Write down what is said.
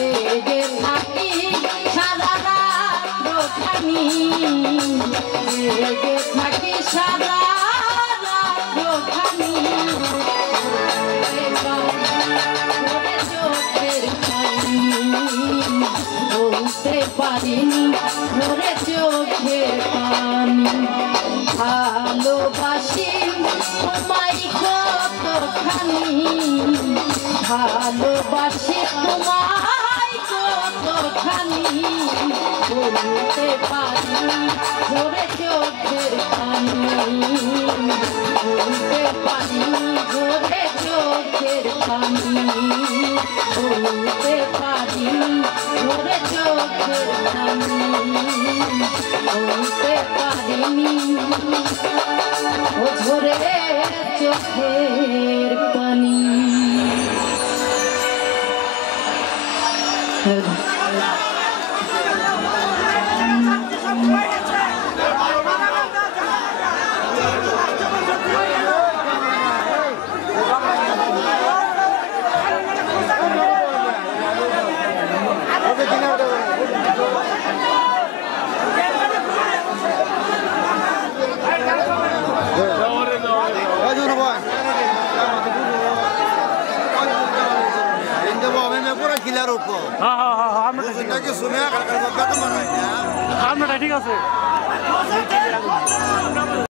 জেগে থাকি সারা রাত খানি জেগে থাকি সারা রাত খানি চোখের পানি বলতে পারিনি ধরে চোখের পানি ভালোবাসি তোমায় কতখানি ভালোবাসি তোমায় কতখানি বলতে পারি ধরে চোখের পানি বলতে পারি ধরে চোখের পানি বলতে পারি ধরে চোখের পানি বলতে পারিনি ও ধরে চোখের পানি। ঠিক আছে।